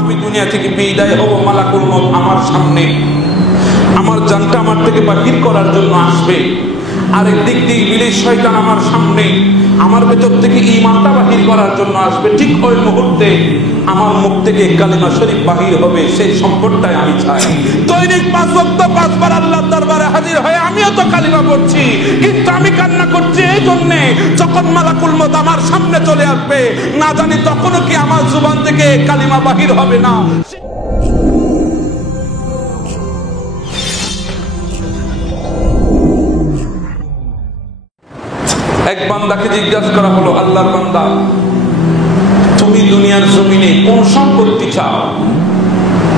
আমি দুনিয়া থেকে বিদায় হব, মালাকুল মউত আমার সামনে আমার জানটা আমার থেকে বাহির করার জন্য আসবে। আরেক দিক দিয়ে ইবলিস শয়তান আমার সামনে আমার ভেতর থেকে ঈমানটা বাহির করার জন্য আসবে। ঠিক ওই মুহূর্তে আমার মুখ থেকে কালিমা শরীফ বাহির হবে, সেই সম্পদটাই আমি চাই। দৈনিক 5 ওয়াক্ত 5 বার আল্লাহর দরবারে হাজির হয়ে আমিও তো কালিমা পড়ছি, কিন্তু আমি কান্না করছি এই জন্যে, যখন মালাকুল মউত আমার সামনে চলে আসবে না জানি তখনও কি আমার জুবান থেকে কালিমা বাহির হবে না। এক বান্দাকে জিজ্ঞাসা করা হলো, আল্লাহর বান্দা তুমি দুনিয়ার জমিনে কোন সম্পত্তি চাও?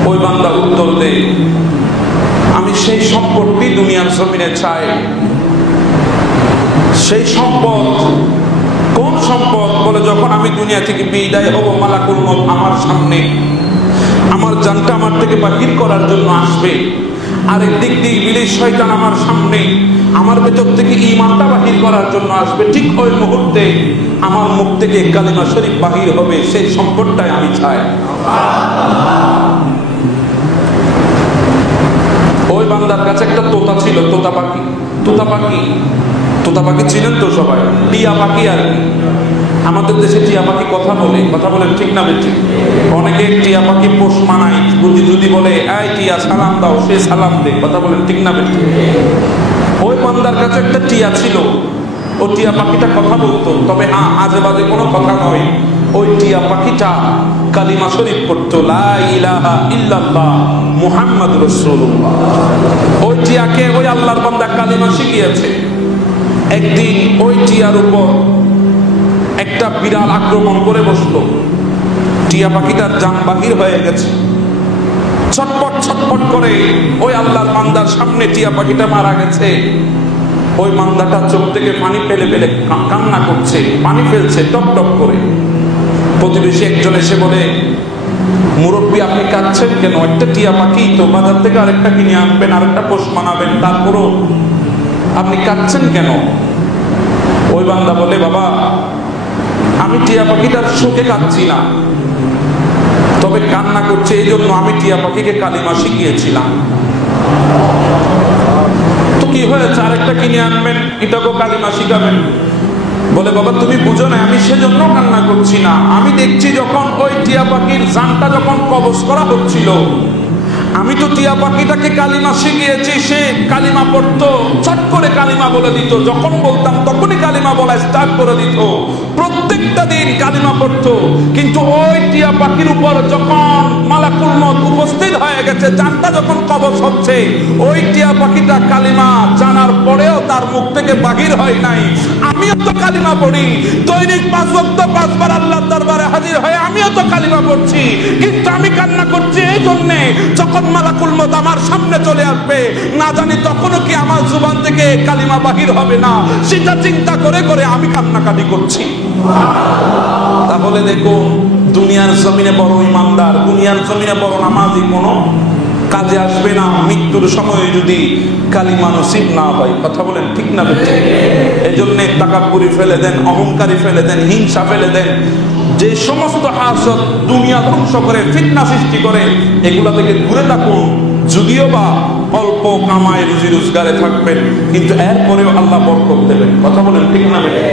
ওই বান্দা উত্তর দেয়, আমি সেই সম্পত্তি দুনিয়ার জমিনে চাই। সেই সম্পদ কোন সম্পদ? বলে যখন আমি দুনিয়া থেকে বিদায় হব, মালাকুল মউত আমার সামনে আমার জানটা আমার থেকে বাহির করার জন্য আসবে। আরেক দিক দিয়ে ইবলিস শয়তান আমার সামনে আমার ভেতর থেকে ঈমানটা বাহির করার জন্য আসবে। ঠিক ওই মুহূর্তে আমার মুখ থেকে কালিমা শরীফ বাহির হবে, সেই সম্পদটাই আমি চাই। ওই বান্দার কাছে একটা তোতা ছিল, তোতা পাখি। তোতা পাখি চিনেন তো সবাই? টিয়া পাখি আর কি। আমাদের দেশে টিয়া পাখি কথা বলেন ঠিক না বেঠিক? অনেকে টিয়া পাখি পোষ মানায়, যদি বলে এই টিয়া সালাম দাও, সে সালাম দে। কথা বলেন ঠিক না বেঠিক? ওই বান্দার কাছে একটা টিয়া ছিল, ও টিয়া পাখিটা কথা বলতো, তবে আজে বাজে কোনো কথা নয়। ওই টিয়া পাখিটা কালিমা শরীফ পড়তো, লা ইলাহা ইল্লাল্লাহ মুহাম্মাদুর রাসূলুল্লাহ। ওই টিয়াকে ওই আল্লাহর বান্দা কালিমা শিখিয়েছে। একদিন ওই টিয়ার উপর একটা বিড়াল আক্রমণ করে বসলো। টিয়া পাখিটার জান বাহির হয়ে গেছে। ছটপট করে ওই আল্লাহর বান্দার সামনে টিয়া পাখিটা মারা গেছে। ওই বান্দাটা চোখ থেকে পানি ফেলে কান্না করছে, পানি ফেলছে টপ করে। প্রতিবেশী একজন এসে বলে, মুরব্বী আপনি কাঁদছেন কেন? একটা টিয়া পাখি তো, বাজার থেকে আরেকটা কিনে আনবেন, আরেকটা পোষ মানাবেন, তারপরও আপনি কাঁদছেন কেন? ওই বান্দা বলে, বাবা আমি টিয়া পাখিটার শোকে কাঁদছি না, তবে কান্না করছে এই জন্য আমি টিয়া পাখিকে কালিমা শিখিয়েছিলাম। তো কি হয়েছে, আরেকটা কিনে আনবেন, এটাকেও কালিমা শিখাবেন। বলে, বাবা তুমি বুঝো না, আমি সেজন্য কান্না করছি না। আমি দেখছি যখন ওই টিয়া পাখির জানটা যখন কবজ করা হচ্ছিল, আমি তো টিয়া পাখিটাকে কালিমা শিখিয়েছি, সে কালিমা পড়তো, চট করে কালিমা বলে দিত। যখন বলতাম তখনই কালিমা বলা স্টার্ট করে দিত। প্রত্যেকটা দিন কালিমা পড়তো। কিন্তু ওই টিয়া পাখির উপর যখন মালাকুল মউত উপস্থিত হয়ে গেছে, জানটা যখন কবজ হচ্ছে, ওই টিয়া পাখিটা কালিমা জানার পরেও তার মুখ থেকে বাহির হয় নাই। আমিও তো কালিমা পড়ি, দৈনিক 5 ওয়াক্ত 5 বার আল্লাহর দরবারে হাজির হয়ে আমিও তো কালিমা পড়ছি, কিন্তু আমি কান্না করছি এই জন্যে, যখন মালাকুল মউত আমার সামনে চলে আসবে না জানি তখনও কি আমার জুবান থেকে কালিমা বাহির হবে না। সেটা চিন্তা করে করে আমি কান্নাকাটি করছি। তাহলে দেখুন, দুনিয়ার জমিনে বড় ইমানদার, দুনিয়ার জমিনে বড় নামাজি কোনো কাজে আসবে না মৃত্যুর সময় যদি কালিমা নসিব না হয়। কথা বলেন ঠিক না বেঠিক? এই জন্য তাকাব্বুরি ফেলে দেন, অহংকারী ফেলে দেন, হিংসা ফেলে দেন। যে সমস্ত হাসদ দুনিয়া ধ্বংস করে, ফিতনা সৃষ্টি করে, এগুলা থেকে দূরে থাকুন। যদিও বা অল্প কামায় রুজি রোজগারে থাকবেন, কিন্তু এরপরেও আল্লাহ বরকত দেবেন। কথা বলেন ঠিক না বেঠিক?